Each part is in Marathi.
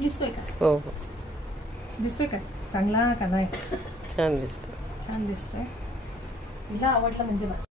दिसतोय का? हो हो दिसतोय काय? चांगला का नाही? छान दिसतं. छान दिसतोय. हिला आवडलं म्हणजे बस.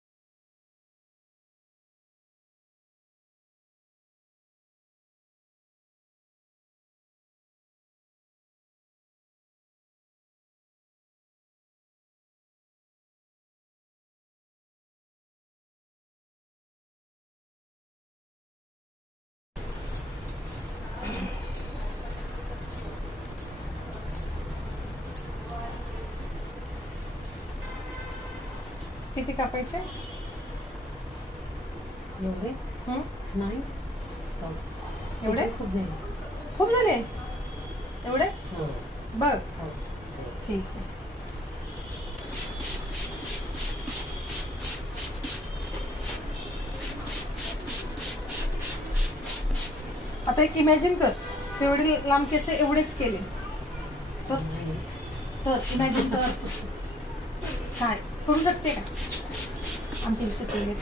किती कापायचे? एवढे नाही एवढे खूप झाले. खूप झाले एवढे. हो बघ हो ठीक आहे. आता एक इमॅजिन कर, तेवढे लांब केस एवढेच केले तर इमॅजिन कर काय करू शकते का? आमच्या इथे केले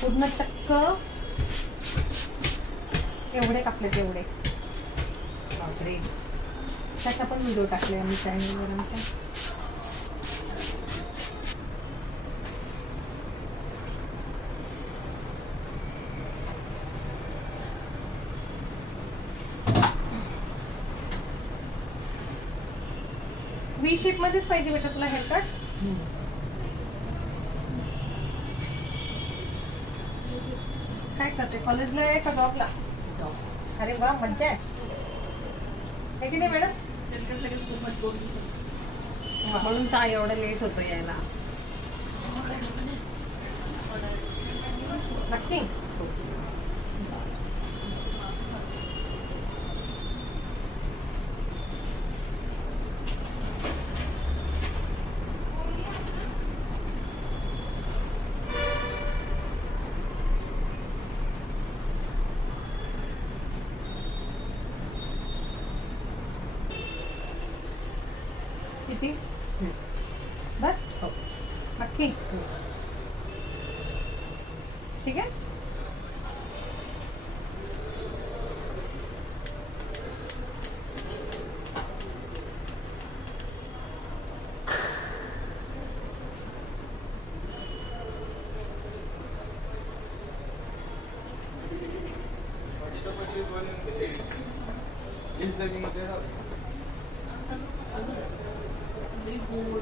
पूर्ण चक्क एवढे कापले तेवढे. बापरे. त्याचा पण व्हिडिओ टाकले आम्ही चॅनलवर आमच्या. वी शेप मध्येच पाहिजे बेटा तुला हेअरकट. काय करते, कॉलेजला आहे का जॉबला? अरे वा मज्जा आहे की नाही मॅडम? म्हणून तर एवढं लेट होतं यायला. नक्की. किती? बस नक्की. ठीक आहे.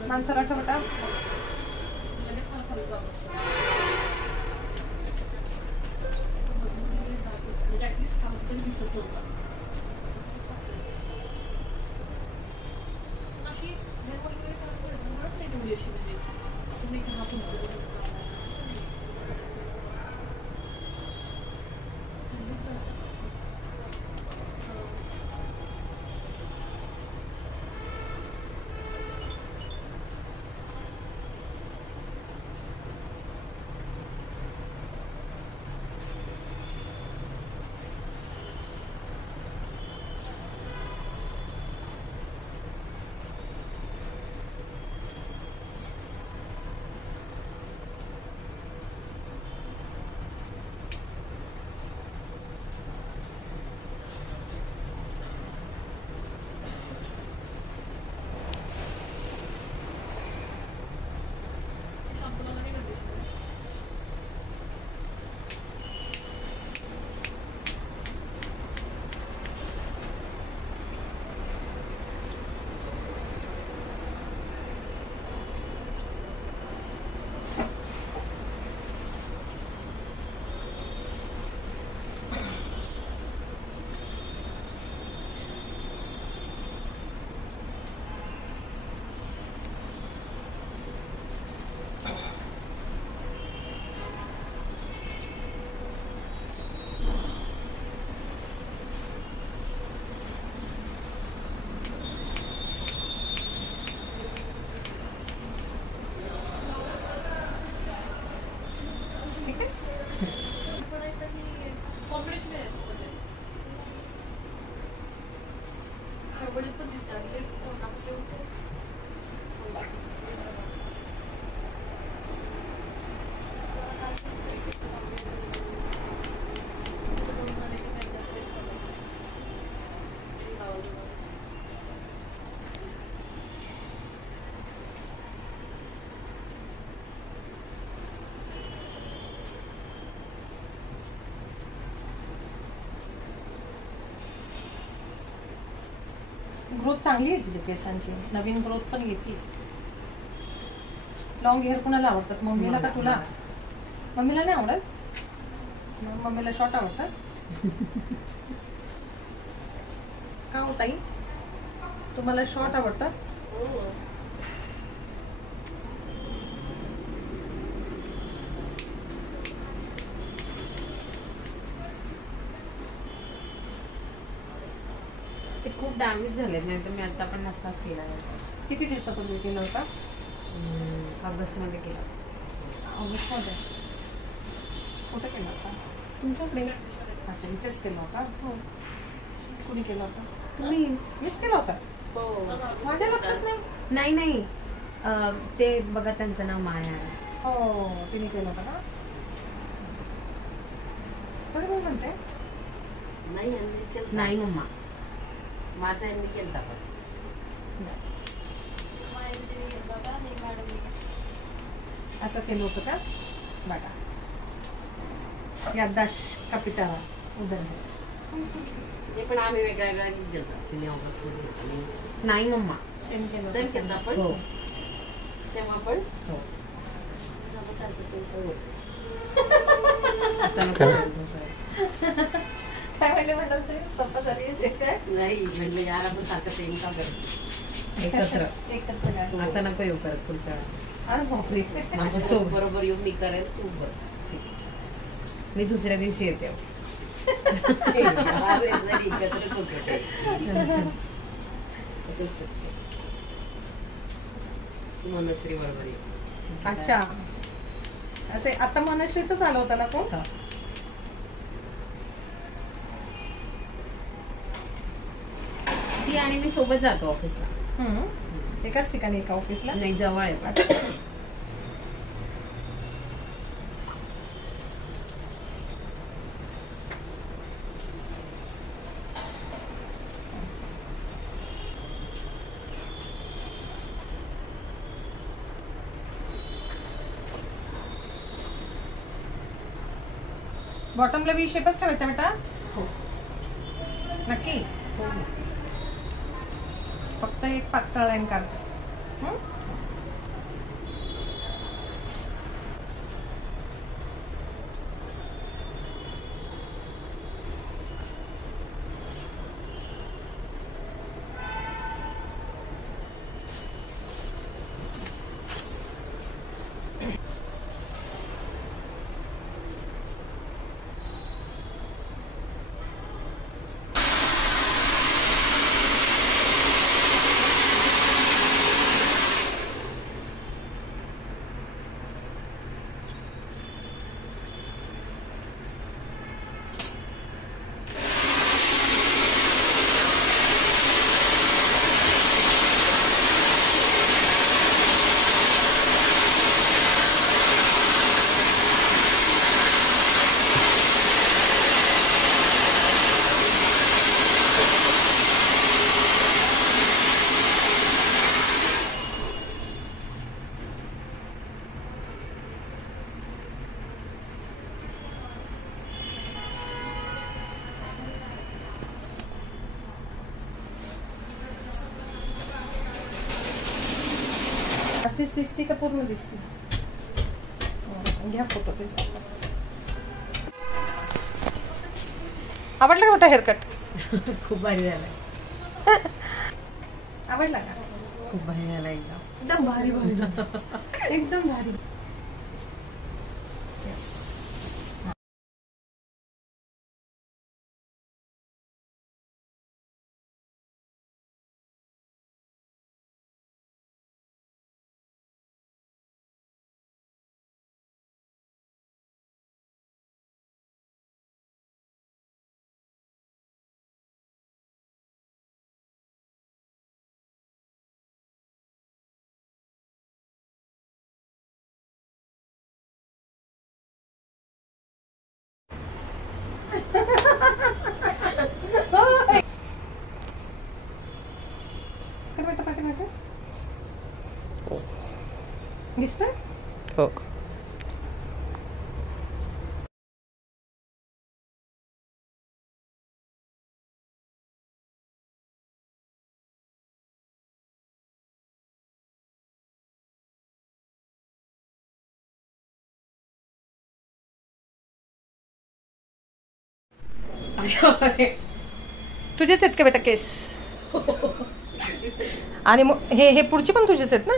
माणसाला ठेवटा ग्रोथ चांगली आहे तिच्या केसांची, नवीन ग्रोथ पण येते. लॉंग हेअर कुणाला आवडतात, मम्मीला का तुला? मम्मीला नाही आवडत, मम्मीला शॉर्ट आवडतात. का हो ताई, तुम्हाला शॉर्ट आवडतात? ते खूप डॅमेज झालेत, नाही तर मी आता पण नसताच केला आहे. किती दिवसापूर्वी केला होता? ऑगस्टमध्ये केला. ऑगस्टमध्ये. कुठे केला होता? तुमच्याकडे? अच्छा, इथेच केला होता. हो. कुणी केला होता? तुम्ही? मीच केला होता. माझ्या लक्षात नाही. नाही नाही, ते बघा त्यांचं नाव माया आहे. हो, तिने केलं होतं का? बरोबर म्हणते. नाही मम्मा, माझा यांनी केलता पण असं केलं होतं का? बघा, याददाश्त का पिटारा उदर है. ते पण आम्ही वेगळ्या वेगळ्या केलता. तिने ऑगस्टमध्ये नाही मम्मा. सेम केलं सेम होतं. केलता पण हो तेव्हा पण हो. सारखं आता नको करू. काय म्हणले म्हणतात ते? पप्पा सारखे येते काय? नाही म्हटलं यार आपण सारखं सेम का करतो. एकत्र. एकत्र काय? आता नको येऊ परत पुढच्या वेळेला. अरे बापरे. माझ्यासोबत बरोबर येऊन मी करेल तू बस. मी दुसऱ्या दिवशी येते. अरे, जरी एकत्रच होतं ते. मनश्री बरोबर ये. अच्छा, असे आता मनश्रीच आलं होतं ना फोन. हा. ती आणि मी सोबत जातो ऑफिसला. एकाच ठिकाणी एका ऑफिसला. नाही, जवळ आहे पण. बॉटमला वी शेपच ठेवायचा बेटा. हो. नक्की. हो. फक्त एक पातळ लाईन काढते. आर्टिस्ट दिसती का पूर्ण दिसती? घ्या फोटो. आवडला का मोठा हेअरकट? खूप भारी झालाय. आवडला का? खूप भारी झालाय एकदम. एकदम भारी भारी. एकदम भारी. Yes. कर बेटा पाठीमागे. दिसतंय? हो. तुझेच आहेत का बेटा केस? आणि मग हे पुढचे पण तुझेच आहेत ना?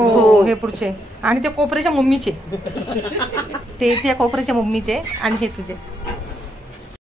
हो हे पुढचे आणि ते कोपऱ्याच्या मम्मीचे ते त्या कोपऱ्याच्या मम्मीचे आणि हे तुझे.